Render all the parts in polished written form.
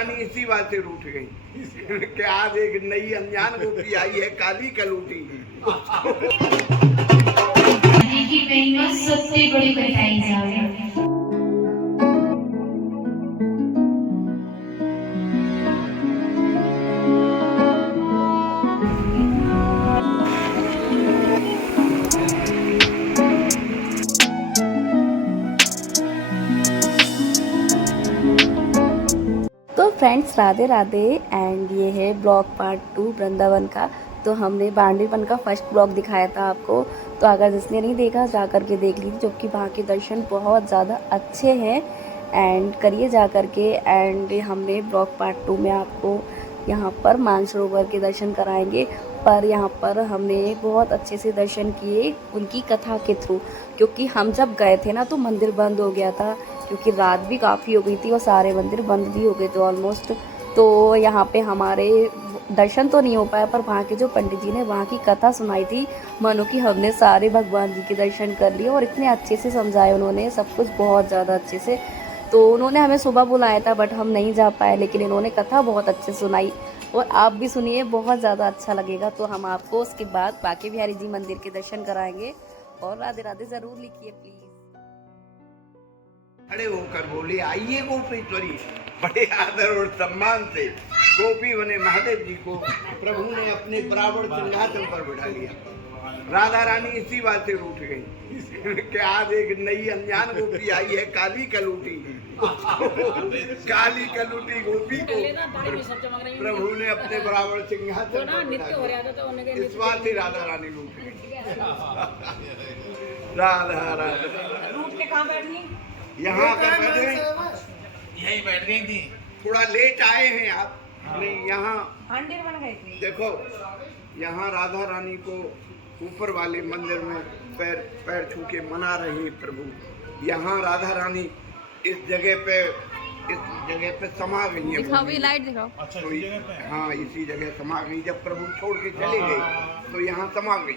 रानी इसी बात से रूठ गई कि आज एक नई अनजान गोपी आई है, काली कलूटी। की महिमा सबसे बड़ी बताई जाए। तो फ्रेंड्स राधे राधे एंड ये है ब्लॉग पार्ट 2 वृंदावन का। तो हमने बांडीवन का फर्स्ट ब्लॉग दिखाया था आपको, तो अगर जिसने नहीं देखा जा कर के देख लीजिए, जबकि वहाँ के दर्शन बहुत ज़्यादा अच्छे हैं एंड करिए जा कर के। एंड हमने ब्लॉग पार्ट 2 में आपको यहाँ पर मानसरोवर के दर्शन कराएंगे, पर यहाँ पर हमने बहुत अच्छे से दर्शन किए उनकी कथा के थ्रू, क्योंकि हम जब गए थे ना तो मंदिर बंद हो गया था, क्योंकि रात भी काफ़ी हो गई थी और सारे मंदिर बंद भी हो गए थे ऑलमोस्ट। तो यहाँ पे हमारे दर्शन तो नहीं हो पाया, पर वहाँ के जो पंडित जी ने वहाँ की कथा सुनाई थी, मानो कि हमने सारे भगवान जी के दर्शन कर लिए और इतने अच्छे से समझाए उन्होंने सब कुछ, बहुत ज़्यादा अच्छे से। तो उन्होंने हमें सुबह बुलाया था बट हम नहीं जा पाए, लेकिन इन्होंने कथा बहुत अच्छे सुनाई और आप भी सुनिए, बहुत ज़्यादा अच्छा लगेगा। तो हम आपको उसके बाद बांके बिहारी जी मंदिर के दर्शन कराएंगे और राधे राधे ज़रूर लिखिए प्लीज़। खड़े होकर बोले, आइए गोपीश्वरी। बड़े आदर और सम्मान से गोपी बने महादेव जी को प्रभु ने अपने बराबर सिंहासन पर बैठा लिया। राधा रानी इसी बात से रूठ गई कि आज एक नई अनजान गोपी आई है, काली कलूटी। काली कलूटी गोपी को प्रभु ने अपने बराबर सिंहासन पर बैठा लिया। इस बात से राधा रानी रूठ गई। राधा राधा रूट के कहाँ बैठी? यहाँ पर बैठे, यहीं बैठ गई थी। थोड़ा लेट आए हैं आप। नहीं, यहाँ हांडी बन गई थी। देखो, यहाँ राधा रानी को ऊपर वाले मंदिर में पैर छू के मना रही प्रभु। यहाँ राधा रानी इस जगह पे समा गई है। दिखाओ, ये लाइट दिखाओ। अच्छा, तो इसी जगह पे? हाँ, इसी जगह समा गई। जब प्रभु छोड़ के चले गए तो यहाँ समा गई।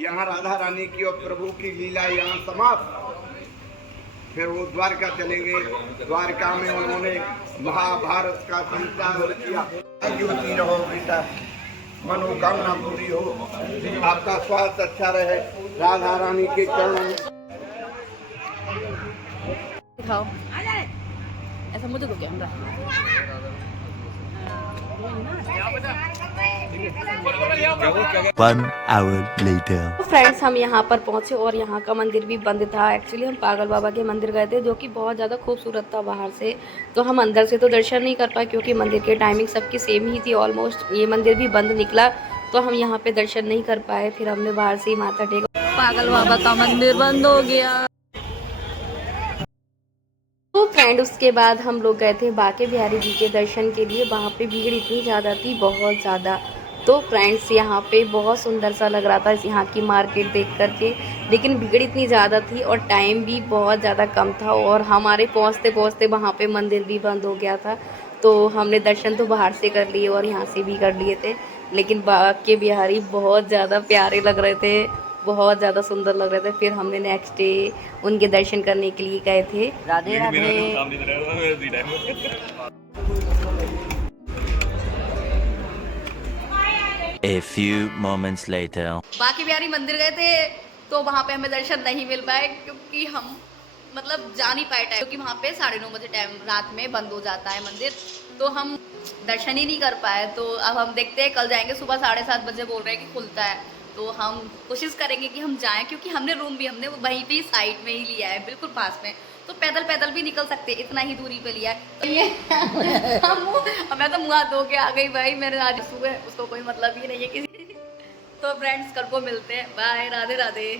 यहाँ राधा रानी की और प्रभु की लीला यहाँ समाप्त। फिर वो द्वारका चले गए। द्वारका में उन्होंने महाभारत का संचार किया। आगे रहो बेटा, मनोकामना पूरी हो, आपका स्वास्थ्य अच्छा रहे, राधा रानी के चरणों में। दिखाओ ऐसा मुझे को camera. One hour later. Friends हम यहाँ पर पहुँचे और यहाँ का मंदिर भी बंद था। एक्चुअली हम पागल बाबा के मंदिर गए थे, जो कि बहुत ज़्यादा खूबसूरत था बाहर से। तो हम अंदर से तो दर्शन नहीं कर पाए, क्योंकि मंदिर की टाइमिंग सबकी सेम ही थी ऑलमोस्ट। ये मंदिर भी बंद निकला, तो हम यहाँ पे दर्शन नहीं कर पाए। फिर हमने बाहर से ही माथा टेका। पागल बाबा का मंदिर बंद हो गया। तो फ्रेंड उसके बाद हम लोग गए थे बांके बिहारी जी के दर्शन के लिए। वहाँ पे भीड़ इतनी ज़्यादा थी, बहुत ज़्यादा। तो फ्रेंड्स यहाँ पे बहुत सुंदर सा लग रहा था यहाँ की मार्केट देख करके, लेकिन भीड़ इतनी ज़्यादा थी और टाइम भी बहुत ज़्यादा कम था, और हमारे पहुँचते पहुँचते वहाँ पे मंदिर भी बंद हो गया था। तो हमने दर्शन तो बाहर से कर लिए और यहाँ से भी कर लिए थे, लेकिन बांके बिहारी बहुत ज़्यादा प्यारे लग रहे थे, बहुत ज़्यादा सुंदर लग रहे थे। फिर हमने नेक्स्ट डे उनके दर्शन करने के लिए गए थे। Radhe Radhe. A few moments later. Banke Bihari मंदिर गए थे, तो वहाँ पे हमें दर्शन नहीं मिल पाए, क्योंकि हम मतलब जा नहीं पाए टाइम, क्योंकि वहाँ पे 9:30 बजे टाइम रात में बंद हो जाता है मंदिर, तो हम दर्शन ही नहीं कर पाए। तो अब हम देखते हैं, कल जाएंगे। सुबह 7:30 बजे बोल रहे हैं कि खुलता है, तो हम कोशिश करेंगे कि हम जाएं, क्योंकि हमने रूम भी हमने वहीं पे साइड में ही लिया है, बिल्कुल पास में। तो पैदल भी निकल सकते, इतना ही दूरी पे लिया है। तो ये मैं तो मुँह हाथ धो के आ गई भाई, मैंने आज सुबह, उसको कोई मतलब ही नहीं है किसी। तो फ्रेंड्स कल को मिलते हैं, bye, Radhe Radhe.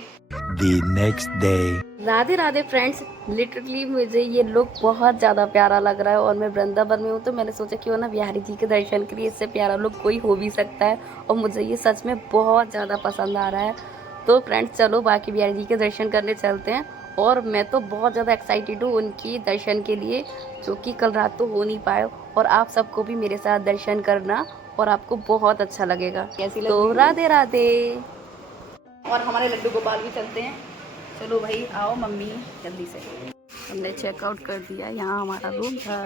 The next day. Radhe Radhe friends, literally मुझे ये लुक बहुत ज़्यादा प्यारा लग रहा है, और मैं वृंदावन में हूँ, तो मैंने सोचा क्यों ना बिहारी जी के दर्शन के लिए इससे प्यारा लुक कोई हो भी सकता है, और मुझे ये सच में बहुत ज़्यादा पसंद आ रहा है। तो फ्रेंड्स चलो बांके बिहारी जी के दर्शन करने चलते हैं, और मैं तो बहुत ज़्यादा एक्साइटेड हूँ उनकी दर्शन के लिए, जो कि कल रात तो हो नहीं पाए, और आप सबको भी मेरे साथ दर्शन करना और आपको बहुत अच्छा लगेगा। तो राधे राधे। और हमारे लड्डू गोपाल भी चलते हैं। चलो भाई आओ मम्मी जल्दी से। हमने चेकआउट कर दिया, यहाँ हमारा रूम था।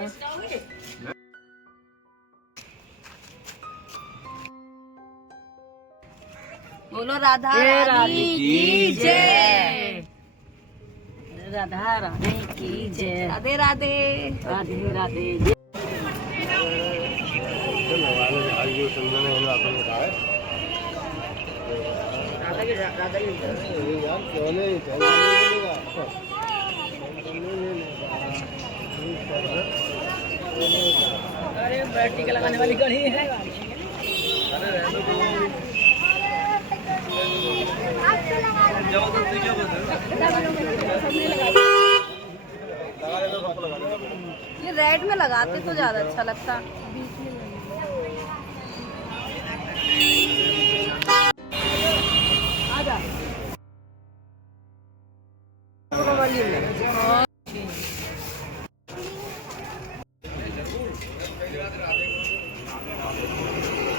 बोलो राधा रानी की जय। राधा रानी की जय। राधे राधे। राधे राधे। अरे बैटरी लगाने वाली घड़ी है। ये रेड में लगाते तो ज्यादा अच्छा लगता। आजा।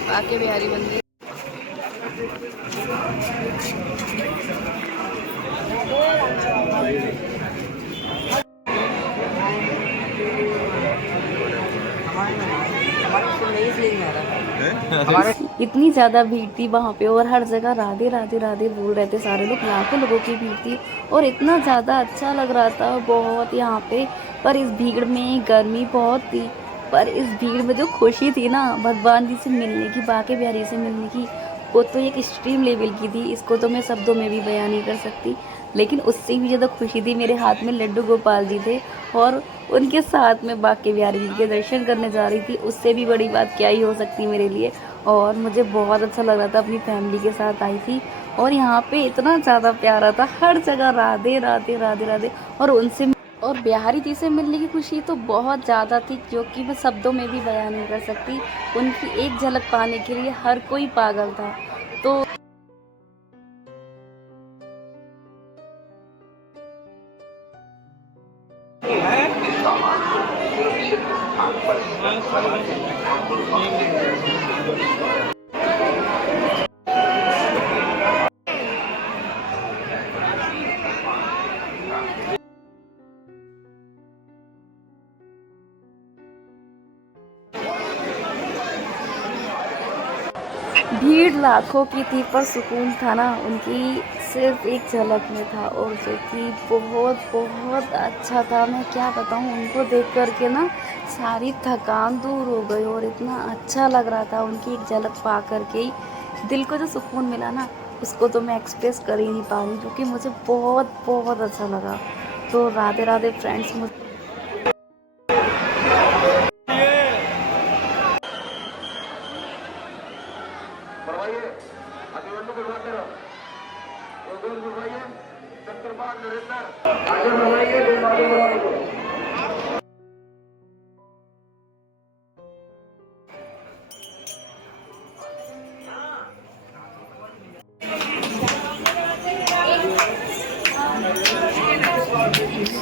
बाके बिहारी मंदिर। इतनी ज्यादा भीड़ थी वहाँ पे और हर जगह राधे राधे राधे बोल रहे थे सारे लोग, लाखों लोगों की भीड़ थी और इतना ज़्यादा अच्छा लग रहा था बहुत यहाँ पे। पर इस भीड़ में गर्मी बहुत थी, पर इस भीड़ में जो खुशी थी ना भगवान जी से मिलने की, बाके बिहारी से मिलने की, वो तो एक एक्सट्रीम लेवल की थी। इसको तो मैं शब्दों में भी बयान नहीं कर सकती। लेकिन उससे भी ज़्यादा खुशी थी, मेरे हाथ में लड्डू गोपाल जी थे और उनके साथ में बाके बिहारी जी के दर्शन करने जा रही थी। उससे भी बड़ी बात क्या ही हो सकती मेरे लिए। और मुझे बहुत अच्छा लग रहा था, अपनी फैमिली के साथ आई थी और यहाँ पे इतना ज़्यादा प्यारा था, हर जगह राधे राधे राधे राधे। और उनसे और बिहारी जी से मिलने की खुशी तो बहुत ज़्यादा थी, जो कि मैं शब्दों में भी बयान नहीं कर सकती। उनकी एक झलक पाने के लिए हर कोई पागल था। तो भीड़ लाखों की थी पर सुकून था ना उनकी सिर्फ एक झलक में था, और जो कि बहुत बहुत अच्छा था। मैं क्या बताऊँ, उनको देख करके ना सारी थकान दूर हो गई और इतना अच्छा लग रहा था। उनकी एक झलक पा करके ही दिल को जो सुकून मिला ना, उसको तो मैं एक्सप्रेस कर ही नहीं पा रही, क्योंकि मुझे बहुत बहुत अच्छा लगा। तो राधे राधे फ्रेंड्स।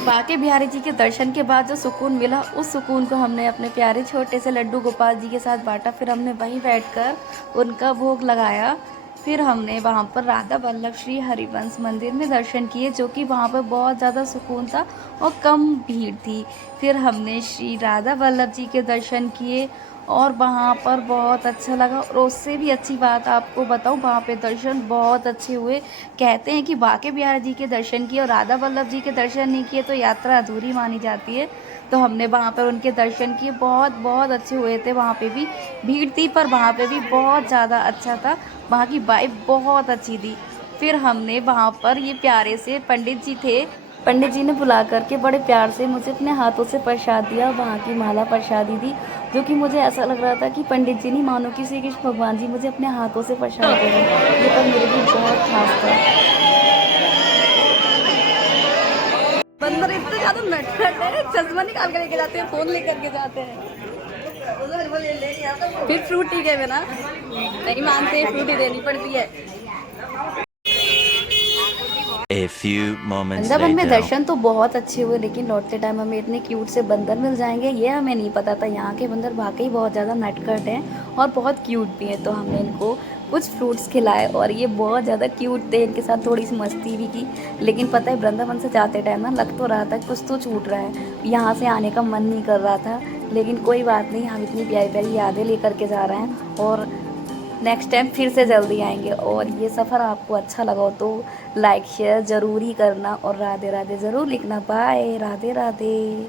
बाके बिहारी जी के दर्शन के बाद जो सुकून मिला, उस सुकून को हमने अपने प्यारे छोटे से लड्डू गोपाल जी के साथ बांटा। फिर हमने वहीं बैठकर उनका भोग लगाया। फिर हमने वहाँ पर राधा वल्लभ श्री हरिवंश मंदिर में दर्शन किए, जो कि वहाँ पर बहुत ज़्यादा सुकून था और कम भीड़ थी। फिर हमने श्री राधा वल्लभ जी के दर्शन किए और वहाँ पर बहुत अच्छा लगा। और उससे भी अच्छी बात आपको बताऊँ, वहाँ पे दर्शन बहुत अच्छे हुए। कहते हैं कि बाके बिहारी जी के दर्शन किए और राधा वल्लभ जी के दर्शन नहीं किए तो यात्रा अधूरी मानी जाती है। तो हमने वहाँ पर उनके दर्शन किए, बहुत बहुत अच्छे हुए थे। वहाँ पे भी भीड़ थी पर वहाँ पे भी बहुत ज़्यादा अच्छा था, वहाँ की वाइब बहुत अच्छी थी। फिर हमने वहाँ पर ये प्यारे से पंडित जी थे, पंडित जी ने बुला करके बड़े प्यार से मुझे अपने हाथों से प्रसाद दिया, वहाँ की माला प्रसादी दी, जो कि मुझे ऐसा लग रहा था कि पंडित जी नहीं मानो कि श्री कृष्ण भगवान जी मुझे अपने हाथों से प्रसाद दे रहे हैं। ये पर मेरे लिए बहुत खास था। बंदर इतने ज़्यादा नटखट है, चश्मा निकाल कर लेके जाते हैं, फ़ोन लेकर के जाते हैं। फिर फ्रूटी के बिना नहीं मानते, फ्रूटी देनी पड़ती है। A few moments वृंदावन में later. दर्शन तो बहुत अच्छे हुए, लेकिन लौटते टाइम हमें इतने क्यूट से बंदर मिल जाएंगे ये हमें नहीं पता था। यहाँ के बंदर वाकई बहुत ज़्यादा नटखट हैं और बहुत क्यूट भी हैं। तो हमने इनको कुछ फ्रूट्स खिलाए और ये बहुत ज़्यादा क्यूट थे, इनके साथ थोड़ी सी मस्ती भी की। लेकिन पता है, वृंदावन से जाते टाइम ना लग तो रहा था कुछ तो छूट रहा है, यहाँ से आने का मन नहीं कर रहा था। लेकिन कोई बात नहीं, हम इतनी प्यारी प्यारी यादें लेकर के जा रहे हैं और नेक्स्ट टाइम फिर से जल्दी आएंगे। और ये सफ़र आपको अच्छा लगा हो तो लाइक शेयर ज़रूर ही करना और राधे राधे ज़रूर लिखना। बाय, राधे राधे।